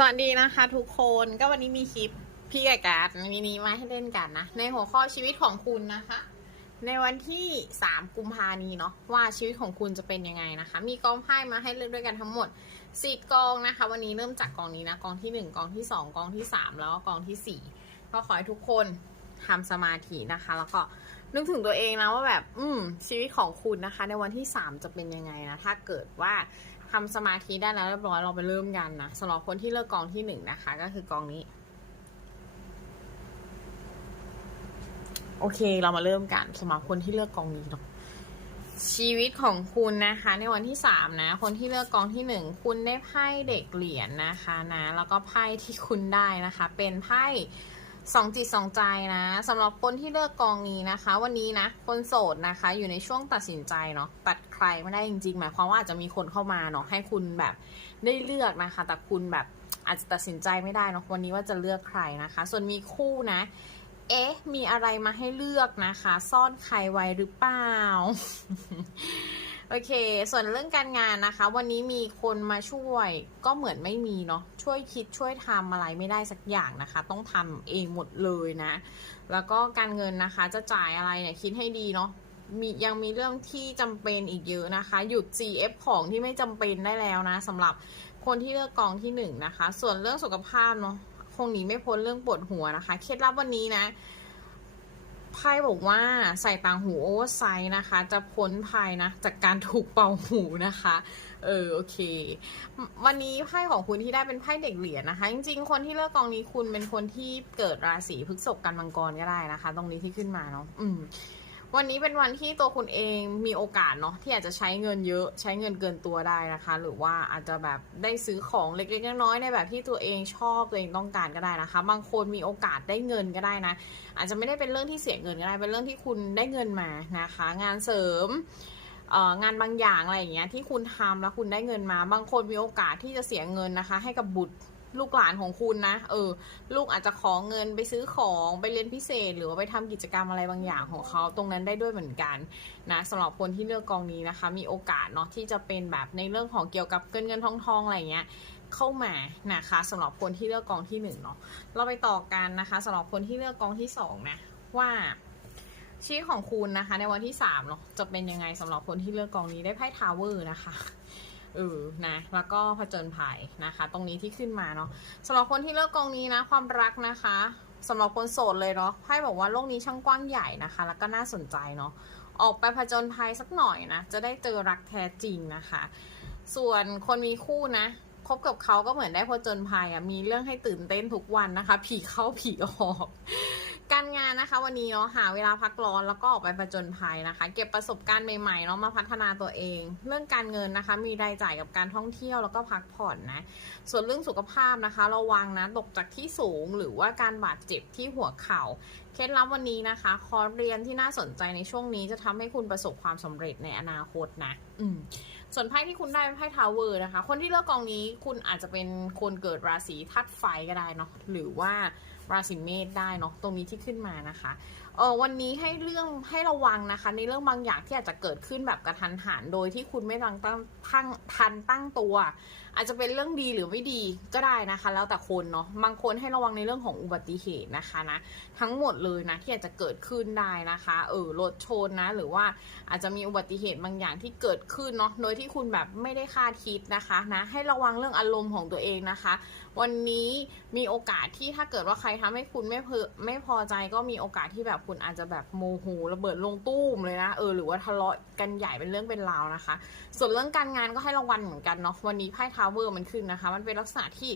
สวัสดีนะคะทุกคนก็วันนี้มีคลิปพี่ไก่การ์ดมินิมาให้เล่นกันนะ ในหัวข้อชีวิตของคุณนะคะ ในวันที่ 3 กุมภานี้เนาะว่าชีวิตของคุณจะเป็นยังไงนะคะ มีกองไพ่มาให้เลือกด้วยกันทั้งหมด4กองนะคะ วันนี้เริ่มจากกองนี้นะกองที่ 1กองที่ 2กองที่ 3 แล้วก็กองที่ 4 ก็ขอให้ทุกคนทำสมาธินะคะ แล้วก็นึกถึงตัวเองนะว่าแบบ อืมชีวิตของคุณนะคะ ในวันที่ 3 จะเป็นยังไงนะถ้าเกิดว่า ทำสมาธิได้แล้วเรียบร้อยเราไปเริ่มกันนะสำหรับคนที่เลือกกองที่หนึ่งนะคะ ก็คือกองนี้ โอเค เรามาเริ่มกันสำหรับคนที่เลือกกองนี้เนาะชีวิตของคุณนะคะ ในวันที่สามนะ คนที่เลือกกองที่หนึ่งคุณได้ไพ่เด็กเหรียญนะคะนะ แล้วก็ไพ่ที่คุณได้นะคะ เป็นไพ่ สองจิตสองใจนะสำหรับคนที่เลือกกองนี้นะคะ วันนี้นะคนโสดนะคะ อยู่ในช่วงตัดสินใจเนาะตัดใครไม่ได้จริงๆ หมายความว่าอาจจะมีคนเข้ามาเนาะให้คุณแบบได้เลือกนะคะ แต่คุณแบบอาจจะตัดสินใจไม่ได้เนาะวันนี้ว่าจะเลือกใครนะคะ ส่วนมีคู่นะ เอ๊ะ มีอะไรมาให้เลือกนะคะ ซ่อนใครไว้หรือเปล่า โอเค ส่วนเรื่องการงานนะคะ วันนี้มีคนมาช่วยก็เหมือนไม่มีเนาะช่วยคิดช่วยทำอะไรไม่ได้สักอย่างนะคะ ต้องทำเองหมดเลยนะ แล้วก็การเงินนะคะจะจ่ายอะไรเนี่ยคิดให้ดีเนาะมียังมีเรื่องที่จำเป็นอีกเยอะนะคะ หยุด CF ของที่ไม่จำเป็นได้แล้วนะสำหรับคนที่เลือกกองที่หนึ่งนะคะ ส่วนเรื่องสุขภาพเนาะคงหนีไม่พ้นเรื่องปวดหัวนะคะ เคล็ดลับวันนี้นะ ไพ่บอกว่าใส่ต่างหูโอเวอร์ไซส์นะคะ จะพ้นภัยนะ จากการถูกเป่าหูนะคะ เออโอเค วันนี้ไพ่ของคุณที่ได้เป็นไพ่เด็กเหรียญนะคะ จริงๆ คนที่เลือกกองนี้คุณเป็นคนที่เกิดราศีพฤษภกันมังกรก็ได้นะคะ ตรงนี้ที่ขึ้นมาเนาะอืม วันนี้เป็นวันที่ตัวคุณเองมีโอกาสเนาะที่อาจจะใช้เงินเยอะใช้เงินเกินตัวได้นะคะ หรือว่าอาจจะแบบได้ซื้อของเล็กๆน้อยๆในแบบที่ตัวเองชอบตัวเองต้องการก็ได้นะคะ บางคนมีโอกาสได้เงินก็ได้นะ อาจจะไม่ได้เป็นเรื่องที่เสียเงินก็ได้เป็นเรื่องที่คุณได้เงินมานะคะ งานเสริมงานบางอย่างอะไรอย่างเงี้ยที่คุณทำแล้วคุณได้เงินมา บางคนมีโอกาสที่จะเสียเงินนะคะ ให้กับบุตร ลูกหลานของคุณนะ เออ ลูกอาจจะขอเงินไปซื้อของไปเรียนพิเศษ หรือว่าไปทำกิจกรรมอะไรบางอย่างของเขาตรงนั้นได้ด้วยเหมือนกันนะสำหรับคนที่เลือกกองนี้นะคะ มีโอกาสเนาะที่จะเป็นแบบในเรื่องของเกี่ยวกับเงินเงินทองทองอะไรเงี้ยเข้ามานะคะสำหรับคนที่เลือกกองที่หนึ่งเนาะเราไปต่อกันนะคะสำหรับคนที่เลือกกองที่สองนะว่าชีวิตของคุณนะคะ ในวันที่สามเนาะจะเป็นยังไงสำหรับคนที่เลือกกองนี้ได้ไพ่ทาวเวอร์นะคะ เออนะแล้วก็ผจญภัยนะคะ ตรงนี้ที่ขึ้นมาเนาะสำหรับคนที่เลือกกองนี้นะความรักนะคะสำหรับคนโสดเลยเนาะไพ่บอกว่าโลกนี้ช่างกว้างใหญ่นะคะ แล้วก็น่าสนใจเนาะออกไปผจญภัยสักหน่อยนะ จะได้เจอรักแท้จริงนะคะ ส่วนคนมีคู่นะคบกับเขาก็เหมือนได้ผจญภัยอะมีเรื่องให้ตื่นเต้นทุกวันนะคะ ผีเข้าผีออก งานนะคะ วันนี้เนาะหาเวลาพักร้อนแล้วก็ออกไปผจญภัยนะคะ เก็บประสบการณ์ใหม่ๆเนาะมาพัฒนาตัวเอง เรื่องการเงินนะคะ มีรายจ่ายกับการท่องเที่ยวแล้วก็พักผ่อนนะ ส่วนเรื่องสุขภาพนะคะ ระวังนะตกจากที่สูงหรือว่าการบาดเจ็บที่หัวเข่าเคล็ดลับวันนี้นะคะคอร์สเรียนที่น่าสนใจในช่วงนี้จะทำให้คุณประสบความสำเร็จในอนาคตนะ อืมส่วนไพ่ที่คุณได้เป็นไพ่ทาวเวอร์นะคะ คนที่เลือกกองนี้คุณอาจจะเป็นคนเกิดราศีธาตุไฟก็ได้เนาะหรือว่า ราศีเมษได้เนาะตรงนี้ที่ขึ้นมานะคะเออวันนี้ให้เรื่องให้ระวังนะคะ ในเรื่องบางอย่างที่อาจจะเกิดขึ้นแบบกระทันหันโดยที่คุณไม่ทันตั้งทังทันตั้งตัว อาจจะเป็นเรื่องดีหรือไม่ดีก็ได้นะคะ แล้วแต่คนเนาะบางคนให้ระวังในเรื่องของอุบัติเหตุนะคะนะทั้งหมดเลยนะที่อาจจะเกิดขึ้นได้นะคะเออรถชนนะ หรือว่าอาจจะมีอุบัติเหตุบางอย่างที่เกิดขึ้นเนาะโดยที่คุณแบบไม่ได้คาดคิดนะคะนะให้ระวังเรื่องอารมณ์ของตัวเองนะคะ วันนี้มีโอกาสที่ถ้าเกิดว่าใครทำให้คุณไม่เพอไม่พอใจก็มีโอกาสที่แบบคุณอาจจะแบบโมโหระเบิดลงตู้มเลยนะเออหรือว่าทะเลาะกันใหญ่เป็นเรื่องเป็นราวนะคะ ส่วนเรื่องการงานก็ให้ระวังเหมือนกันเนาะวันนี้ไพ่ทาวเวอร์มันขึ้นนะคะ มันเป็นลักษณะที่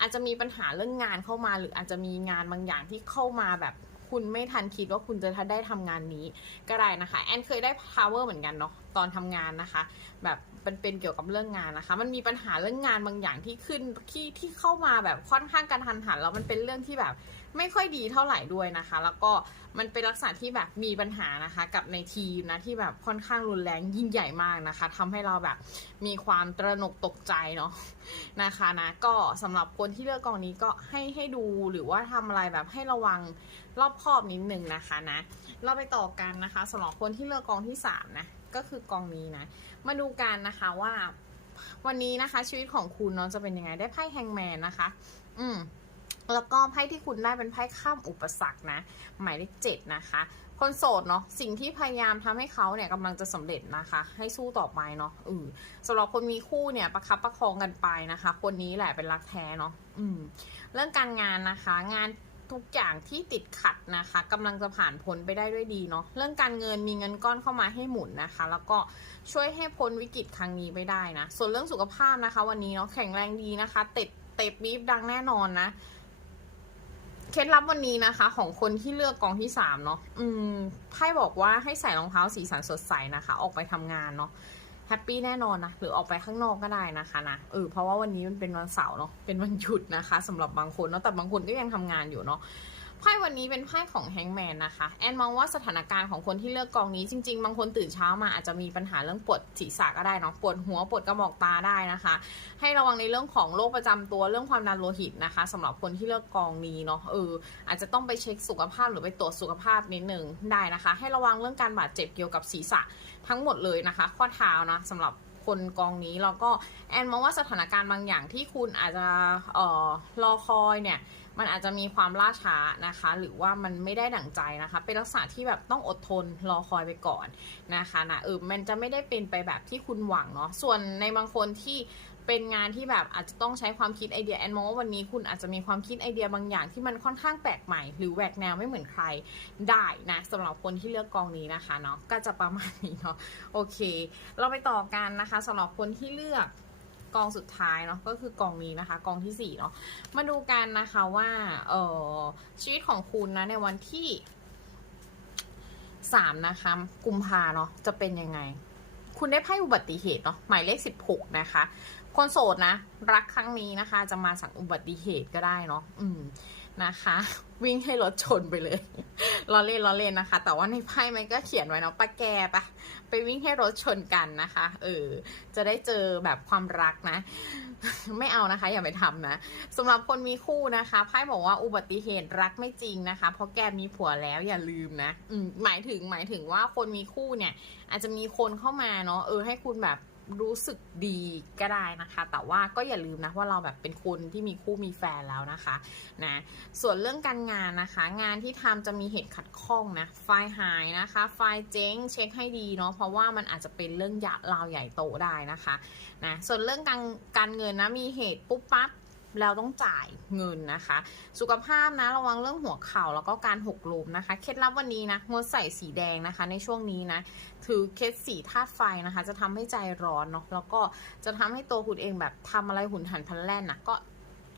อาจจะมีปัญหาเรื่องงานเข้ามา หรืออาจจะมีงานบางอย่างที่เข้ามาแบบคุณไม่ทันคิดว่าคุณจะได้ทำงานนี้ก็ได้นะคะ แอนเคยได้ทาวเวอร์เหมือนกันเนาะตอนทำงานนะคะ แบบ เป็นเป็นเกี่ยวกับเรื่องงานนะคะ มันมีปัญหาเรื่องงานบางอย่างที่ขึ้นที่ที่เข้ามาแบบค่อนข้างกระทันหันแล้วมันเป็นเรื่องที่แบบไม่ค่อยดีเท่าไหร่ด้วยนะคะ แล้วก็มันเป็นลักษณะที่แบบมีปัญหานะคะ กับในทีมนะที่แบบค่อนข้างรุนแรงยิ่งใหญ่มากนะคะทำให้เราแบบมีความตระหนกตกใจเนาะนะคะนะก็สำหรับคนที่เลือกกองนี้ก็ให้ให้ดูหรือว่าทำอะไรแบบให้ระวังรอบคอบนิดนึงนะคะนะเราไปต่อกันนะคะสำหรับคนที่เลือกกองที่สามนะ ก็คือกองนี้นะ มาดูกันนะคะว่า วันนี้นะคะ ชีวิตของคุณเนาะจะเป็นยังไงได้ไพ่แฮงแมนนะคะ อืมแล้วก็ไพ่ที่คุณได้เป็นไพ่ข้ามอุปสรรคนะ หมายเลขเจ็ดนะคะ คนโสดเนาะสิ่งที่พยายามทำให้เขาเนี่ยกำลังจะสำเร็จนะคะ ให้สู้ต่อไปเนาะอือสำหรับคนมีคู่เนี่ยประคับประคองกันไปนะคะ คนนี้แหละเป็นรักแท้เนาะอืมเรื่องการงานนะคะ งาน ทุกอย่างที่ติดขัดนะคะกำลังจะผ่านพ้นไปได้ด้วยดีเนาะเรื่องการเงินมีเงินก้อนเข้ามาให้หมุนนะคะ แล้วก็ช่วยให้พ้นวิกฤตครั้งนี้ไปได้นะ ส่วนเรื่องสุขภาพนะคะ วันนี้เนาะแข็งแรงดีนะคะเตะเตะบีบดังแน่นอนนะเคล็ดลับวันนี้นะคะ ของคนที่เลือกกองที่สามเนาะอืมไพ่บอกว่าให้ใส่รองเท้าสีสันสดใสนะคะ ออกไปทำงานเนาะ แฮปปี้แน่นอนนะ หรือออกไปข้างนอกก็ได้นะคะนะเออเพราะว่าวันนี้มันเป็นวันเสาร์เนาะเป็นวันหยุดนะคะสำหรับบางคนเนาะแต่บางคนก็ยังทำงานอยู่เนาะ ไพ่วันนี้เป็นไพ่ของแฮงแมนนะคะ แอนมองว่าสถานการณ์ของคนที่เลือกกองนี้จริง ๆ บางคนตื่นเช้ามาอาจจะมีปัญหาเรื่องปวดศีรษะก็ได้เนาะปวดหัวปวดกระบอกตาได้นะคะ ให้ระวังในเรื่องของโรคประจำตัวเรื่องความดันโลหิตนะคะสำหรับคนที่เลือกกองนี้เนาะเอออาจจะต้องไปเช็คสุขภาพหรือไปตรวจสุขภาพนิดนึงได้นะคะ ให้ระวังเรื่องการบาดเจ็บเกี่ยวกับศีรษะทั้งหมดเลยนะคะ ข้อเท้านะสำหรับคนกองนี้แล้วก็แอนมองว่าสถานการณ์บางอย่างที่คุณอาจจะออรอคอยเนี่ย มันอาจจะมีความล่าช้านะคะ หรือว่ามันไม่ได้ดั่งใจนะคะ เป็นลักษณะที่แบบต้องอดทนรอคอยไปก่อนนะคะนะเออมันจะไม่ได้เป็นไปแบบที่คุณหวังเนาะส่วนในบางคนที่เป็นงานที่แบบอาจจะต้องใช้ความคิดไอเดียแอนมองว่าวันนี้คุณอาจจะมีความคิดไอเดียบางอย่างที่มันค่อนข้างแปลกใหม่ หรือแหวกแนวไม่เหมือนใครได้นะสำหรับคนที่เลือกกองนี้นะคะเนาะก็จะประมาณนี้เนาะโอเค เราไปต่อกันนะคะสำหรับคนที่เลือก กองสุดท้ายเนาะก็คือกองนี้นะคะ กองที่สี่เนาะมาดูกันนะคะว่าเออชีวิตของคุณนะในวันที่สามนะคะ กุมภาเนาะจะเป็นยังไง คุณได้ไพ่อุบัติเหตุเนาะหมายเลขสิบหกนะคะ คนโสดนะ รักครั้งนี้นะคะ จะมาจากอุบัติเหตุก็ได้เนาะอืม นะคะ วิ่งให้รถชนไปเลยล้อเล่นล้อเล่นนะคะ แต่ว่าในไพ่มันก็เขียนไว้เนาะปะแกปะไปวิ่งให้รถชนกันนะคะเออจะได้เจอแบบความรักนะ ไม่เอานะคะ อย่าไปทำนะสำหรับคนมีคู่นะคะไพ่บอกว่าอุบัติเหตุรักไม่จริงนะคะ เพราะแกมีผัวแล้วอย่าลืมนะ อืหมายถึงหมายถึงว่าคนมีคู่เนี่ย อาจจะมีคนเข้ามาเนาะเออให้คุณแบบ รู้สึกดีก็ได้นะคะ แต่ว่าก็อย่าลืมนะว่าเราแบบเป็นคนที่มีคู่มีแฟนแล้วนะคะนะส่วนเรื่องการงานนะคะ งานที่ทำจะมีเหตุขัดข้องนะไฟล์หายนะคะ ไฟล์เจ๊งเช็คให้ดีเนาะเพราะว่ามันอาจจะเป็นเรื่องยะราวใหญ่โตได้นะคะนะส่วนเรื่องการการเงินนะมีเหตุปุ๊บปั๊บ แล้วต้องจ่ายเงินนะคะ สุขภาพนะระวังเรื่องหัวเข่าแล้วก็การหกล้มนะคะ เคล็ดลับวันนี้นะงดใส่สีแดงนะคะ ในช่วงนี้นะ ถือเคล็ดสีธาตุไฟนะคะ จะทำให้ใจร้อนเนาะแล้วก็จะทำให้ตัวคุณเองแบบทำอะไรหุ่นหันพันแล่นนะก็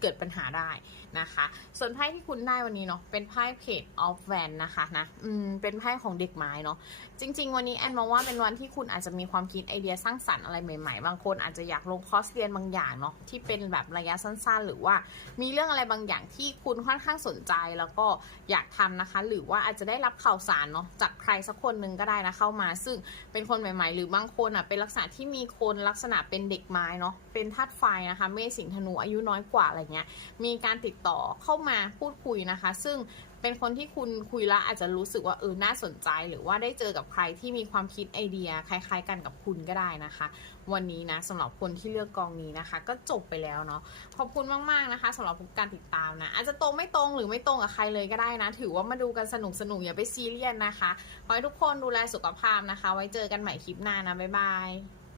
เกิดปัญหาได้นะคะ ส่วนไพ่ที่คุณได้วันนี้เนาะเป็นไพ่เพจออฟแวนนะคะนะอืมเป็นไพ่ของเด็กไม้เนาะจริง ๆ วันนี้แอนมองว่าเป็นวันที่คุณอาจจะมีความคิดไอเดียสร้างสรรค์อะไรใหม่ๆ บางคนอาจจะอยากลงคอร์สเรียนบางอย่างเนาะที่เป็นแบบระยะสั้นๆ หรือว่ามีเรื่องอะไรบางอย่างที่คุณค่อนข้างสนใจแล้วก็อยากทำนะคะ หรือว่าอาจจะได้รับข่าวสารเนาะจากใครสักคนหนึ่งก็ได้นะเข้ามา ซึ่งเป็นคนใหม่ ๆ หรือบางคนอะเป็นลักษณะที่มีคนลักษณะเป็นเด็กไม้เนาะเป็นธาตุไฟนะคะ เมษสิงธนูอายุน้อยกว่าอะไรเงี้ยมีการติดต่อเข้ามาพูดคุยนะคะ ซึ่งเป็นคนที่คุณคุยแล้วอาจจะรู้สึกว่าเออน่าสนใจ หรือว่าได้เจอกับใครที่มีความคิดไอเดียคล้ายๆ กันกับคุณก็ได้นะคะ วันนี้นะสำหรับคนที่เลือกกองนี้นะคะ ก็จบไปแล้วเนาะขอบคุณมากๆนะคะสำหรับการติดตามนะ อาจจะตรงไม่ตรงหรือไม่ตรงกับใครเลยก็ได้นะ ถือว่ามาดูกันสนุกสนุกๆอย่าไปซีเรียสนะคะขอให้ทุกคนดูแลสุขภาพนะคะ ไว้เจอกันใหม่คลิปหน้านะบ๊ายบาย